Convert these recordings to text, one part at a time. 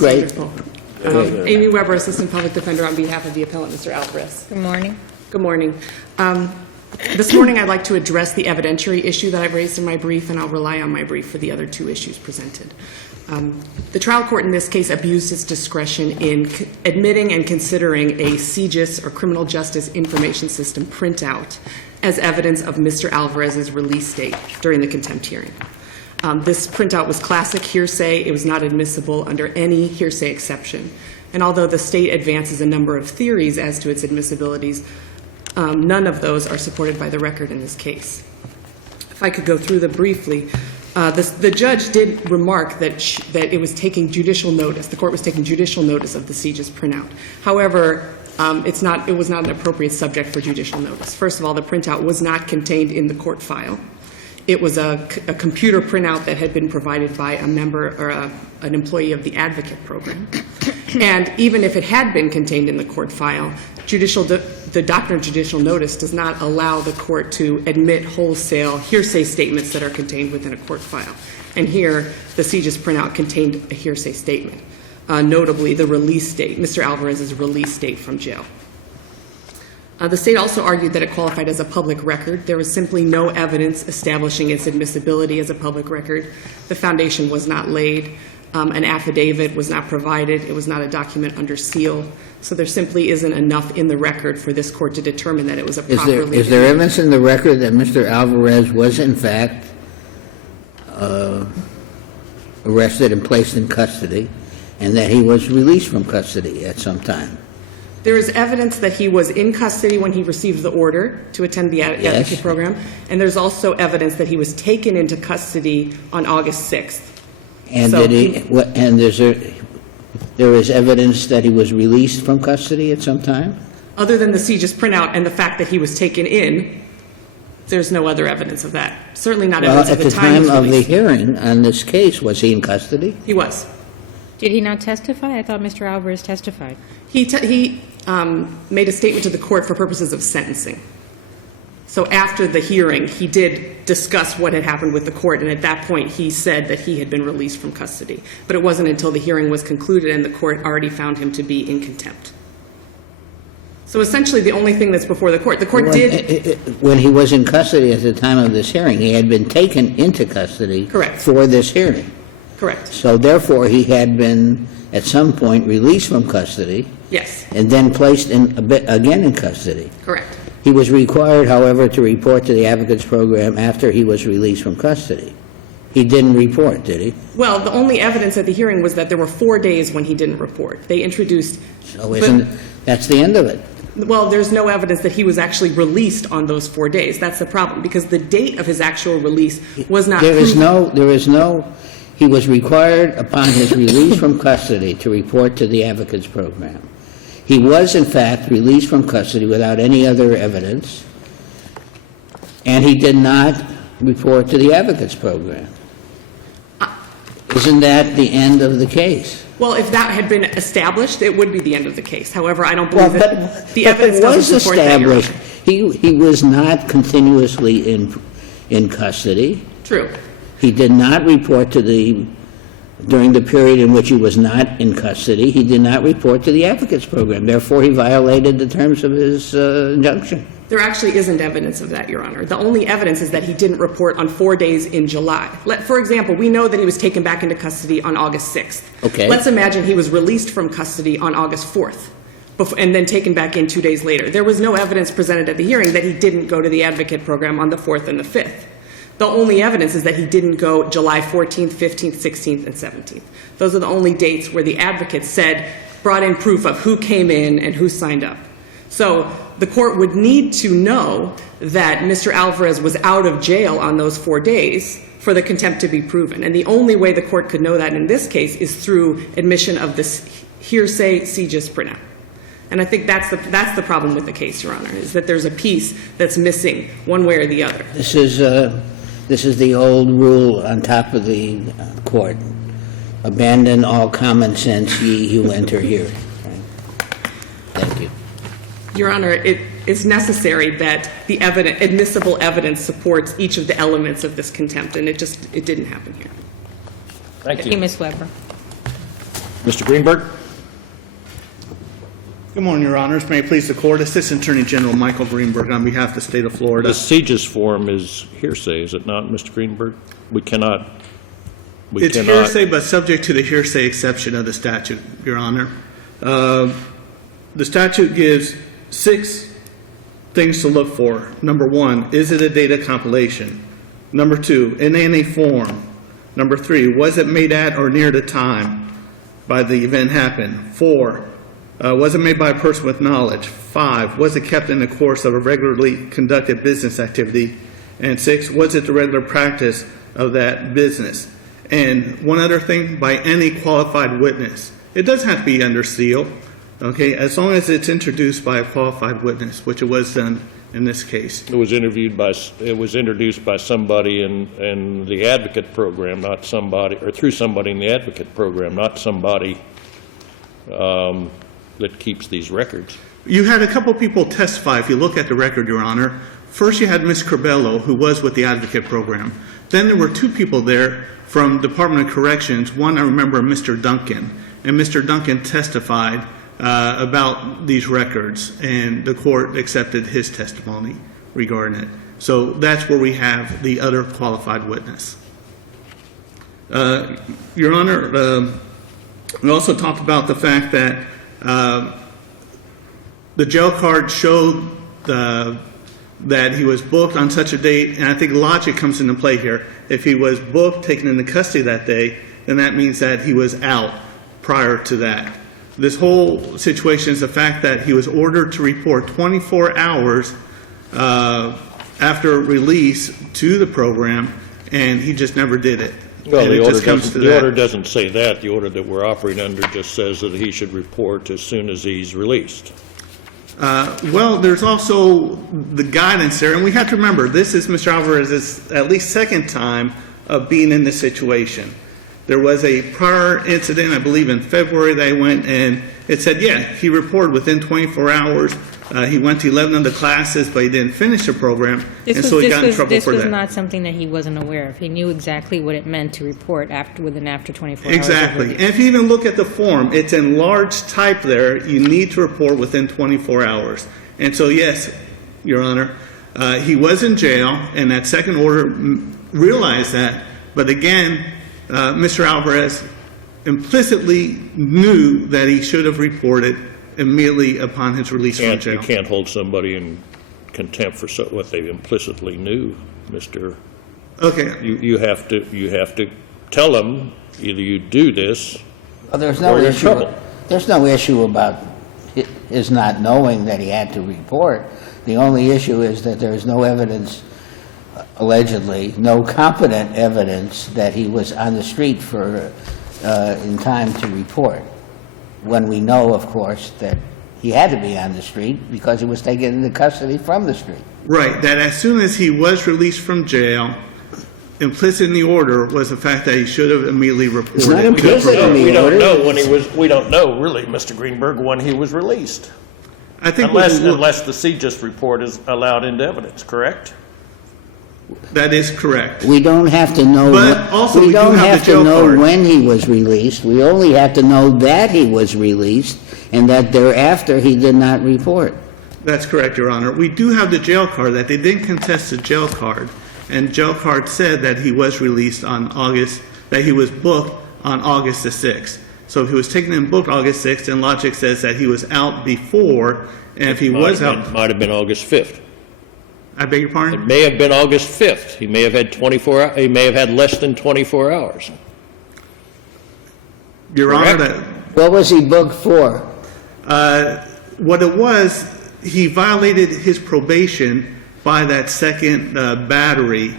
morning. Great. Amy Weber, Assistant Public Defender, on behalf of the appellant, Mr. Alvarez. Good morning. Good morning. This morning, I'd like to address the evidentiary issue that I've raised in my brief, and I'll rely on my brief for the other two issues presented. The trial court in this case abused its discretion in admitting and considering a CJIS, or Criminal Justice Information System, printout as evidence of Mr. Alvarez's release date during the contempt hearing. This printout was classic hearsay. It was not admissible under any hearsay exception. And although the state advances a number of theories as to its admissibilities, none of those are supported by the record in this case. If I could go through them briefly, the judge did remark that it was taking judicial notice. The court was taking judicial notice of the CJIS printout. However, it was not an appropriate subject for judicial notice. First of all, the printout was not contained in the court file. It was a computer printout that had been provided by a member or an employee of the advocate program. And even if it had been contained in the court file, the doctrine of judicial notice does not allow the court to admit wholesale hearsay statements that are contained within a court file. And here, the CJIS printout contained a hearsay statement, notably the release date, Mr. Alvarez's release date from jail. The state also argued that it qualified as a public record. There was simply no evidence establishing its admissibility as a public record. The foundation was not laid. An affidavit was not provided. It was not a document under seal. So there simply isn't enough in the record for this court to determine that it was a properly... Is there evidence in the record that Mr. Alvarez was, in fact, arrested and placed in custody, and that he was released from custody at some time? There is evidence that he was in custody when he received the order to attend the advocate program, and there's also evidence that he was taken into custody on August 6th. And So there is evidence that he was released from custody at some time? Other than the CJIS printout and the fact that he was taken in, there's no other evidence of that. Certainly not evidence of the time he was Well, at the time of the released. hearing on this case, was he in custody? He was. Did he not testify? I thought Mr. Alvarez testified. He made a statement to the court for purposes of sentencing. So after the hearing, he did discuss what had happened with the court, and at that point he said that he had been released from custody. But it wasn't until the hearing was concluded and the court already found him to be in contempt. So essentially the only thing that's before the court did... When he was in custody at the time of this hearing, he had been taken into custody Correct. for this hearing. Correct. So therefore, he had been, at some point, released from custody. Yes. And then placed again in custody. Correct. He was required, however, to report to the Advocates Program after he was released from custody. He didn't report, did he? Well, the only evidence at the hearing was that there were 4 days when he didn't report. They introduced... So that's the end of it. Well, there's no evidence that he was actually released on those 4 days. That's the problem, because the date of his actual release was not... He was required upon his release from custody to report to the Advocates Program. He was, in fact, released from custody without any other evidence, and he did not report to the Advocates Program. Isn't that the end of the case? Well, if that had been established, it would be the end of the case. However, I don't believe that the evidence doesn't support that. It was established. He was not continuously in custody. True. He did not report during the period in which he was not in custody, he did not report to the Advocates Program. Therefore, he violated the terms of his injunction. There actually isn't evidence of that, Your Honor. The only evidence is that he didn't report on 4 days in July. For example, we know that he was taken back into custody on August 6th. Okay. Let's imagine he was released from custody on August 4th and then taken back in 2 days later. There was no evidence presented at the hearing that he didn't go to the Advocate Program on the 4th and the 5th. The only evidence is that he didn't go July 14th, 15th, 16th, and 17th. Those are the only dates where the advocate brought in proof of who came in and who signed up. So the court would need to know that Mr. Alvarez was out of jail on those 4 days for the contempt to be proven. And the only way the court could know that in this case is through admission of this hearsay CJIS printout. And I think that's the problem with the case, Your Honor, is that there's a piece that's missing one way or the other. This is the old rule on top of the court. Abandon all common sense, ye who enter here. Thank you. Your Honor, it is necessary that the admissible evidence supports each of the elements of this contempt, and it didn't happen here. Thank you, Ms. Weber. Mr. Greenberg? Good morning, Your Honors. May it please the Court, Assistant Attorney General Michael Greenberg on behalf of the State of Florida. The CJIS form is hearsay, is it not, Mr. Greenberg? It's hearsay, but subject to the hearsay exception of the statute, Your Honor. The statute gives 6 things to look for. Number 1, is it a data compilation? Number 2, in any form. Number 3, was it made at or near the time by the event happened? 4, was it made by a person with knowledge? 5, was it kept in the course of a regularly conducted business activity? And 6, was it the regular practice of that business? And one other thing, by any qualified witness. It doesn't have to be under seal, okay, as long as it's introduced by a qualified witness, which it was done in this case. It was introduced by somebody in the advocate program, not somebody, or through somebody in the advocate program, not somebody that keeps these records. You had a couple people testify, if you look at the record, Your Honor. First, you had Ms. Corbello, who was with the advocate program. Then there were 2 people there from Department of Corrections. One, I remember, Mr. Duncan. And Mr. Duncan testified about these records, and the court accepted his testimony regarding it. So that's where we have the other qualified witness. Your Honor, we also talked about the fact that the jail card showed that he was booked on such a date, and I think logic comes into play here. If he was booked, taken into custody that day, then that means that he was out prior to that. This whole situation is the fact that he was ordered to report 24 hours after release to the program, and he just never did it. Well, and the order doesn't say that. The order that we're operating under just says that he should report as soon as he's released. Well, there's also the guidance there, and we have to remember, this is Mr. Alvarez's at least 2nd time of being in this situation. There was a prior incident, I believe in February, they went and it said, yeah, he reported within 24 hours. He went to 11 of the classes, but he didn't finish the program, and so he got in trouble for that. This was not something that he wasn't aware of. He knew exactly what it meant to report after 24 hours. Exactly. And if you even look at the form, it's in large type there. You need to report within 24 hours. And so, yes, Your Honor, he was in jail, and that second order realized that. But again, Mr. Alvarez implicitly knew that he should have reported immediately upon his release from jail. You can't hold somebody in contempt for what they implicitly knew, Mr. Okay. You have to tell them either you do this Well, there's no or you're in issue. trouble. There's no issue about his not knowing that he had to report. The only issue is that there is no evidence, allegedly, no competent evidence that he was on the street for in time to report. When we know, of course, that he had to be on the street because he was taken into custody from the street. Right, that as soon as he was released from jail, implicit in the order was the fact that he should have immediately reported. It's not implicit in the We don't order. know when he was. We don't know really, Mr. Greenberg, when he was released, I think unless the CJIS report is allowed into evidence. Correct? that is correct. We don't have to know. But also we we do don't have have the to jail know card. when he was released. We only have to know that he was released and that thereafter he did not report. That's correct, Your Honor. We do have the jail card, that they didn't contest the jail card, and jail card said that he was released on August, that he was booked on August the 6th. So if he was taken and booked August 6th, then logic says that he was out before, and if he was out, Might have been August 5th. I beg your It pardon? may have been August 5th. He may have had 24. He may have had less than 24 hours. Your Honor, Correct. that, What was he booked for? what it was, he violated his probation by that second battery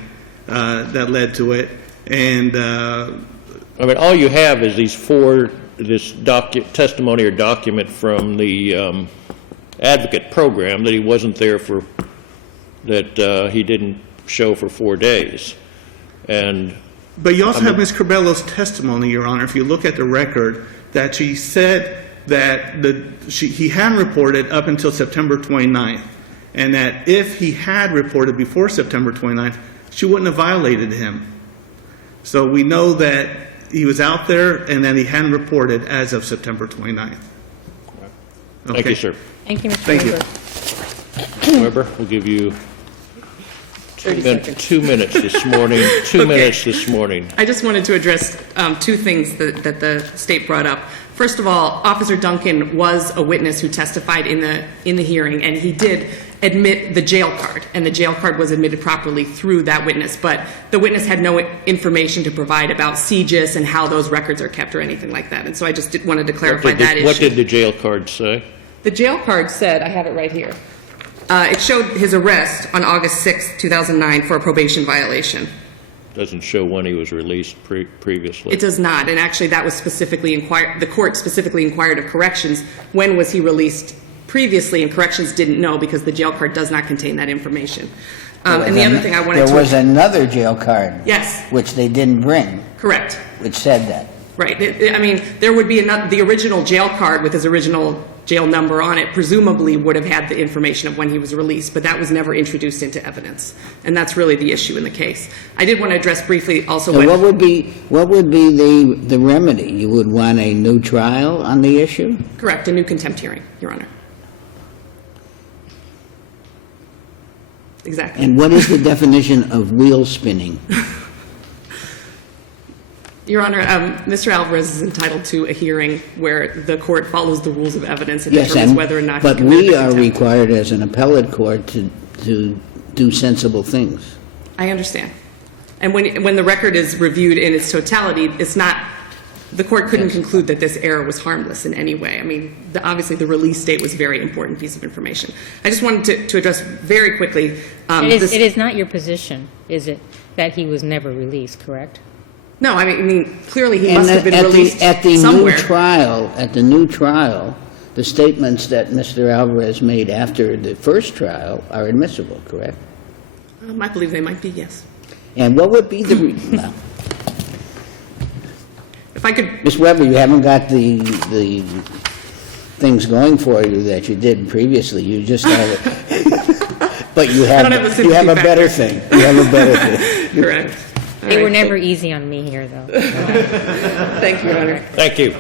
that led to it, and I mean, all you have is this testimony or document from the advocate program that he wasn't there for, that he didn't show for 4 days. But you also have Ms. Corbello's testimony, Your Honor, if you look at the record, that she said that he hadn't reported up until September 29th, and that if he had reported before September 29th, she wouldn't have violated him. So we know that he was out there and that he hadn't reported as of September 29th. Thank you, sir. Thank you, Mr. Thank you. Weber. Weber, we'll give you 30 seconds. 2 minutes this morning, 2 minutes this morning. I just wanted to address two things that the state brought up. First of all, Officer Duncan was a witness who testified in the hearing, and he did admit the jail card, and the jail card was admitted properly through that witness, but the witness had no information to provide about CGIS and how those records are kept or anything like that, and so I just wanted to clarify that issue. What did the jail card say? The jail card said, I have it right here, it showed his arrest on August 6, 2009 for a probation violation. Doesn't show when he was released previously. It does not, and actually that was specifically inquired, the court specifically inquired of corrections, when was he released previously, and corrections didn't know because the jail card does not contain that information. And the other thing I wanted to... There was another jail card. Yes. Which they didn't bring, Correct. which said that. Right. I mean, there would be the original jail card with his original jail number on it presumably would have had the information of when he was released, but that was never introduced into evidence. And that's really the issue in the case. I did want to address briefly also So what would be the remedy? You would want a new trial on the issue? Correct, a new contempt hearing, Your Honor. Exactly. And what is the definition of wheel spinning? Your Honor, Mr. Alvarez is entitled to a hearing where the court follows the rules of evidence and Yes, determines whether or not he but committed we the are contempt. required as an appellate court to do sensible things. I understand. And when the record is reviewed in its totality, it's not, the court couldn't conclude that this error was harmless in any way. I mean, obviously the release date was a very important piece of information. I just wanted to address very quickly. It is not your position, is it, that he was never released, correct? No, I mean, clearly he And must have been released at the somewhere. new trial, the statements that Mr. Alvarez made after the first trial are admissible, correct? I believe they might be, yes. And what would be the no. If I could, Ms. Weber, you haven't got the things going for you that you did previously. You just have it. But you have, don't have the you have a sympathy better factor. thing. You have a better thing. correct. All They were right. never easy on me here, though. Thank you, Your Honor. Thank you.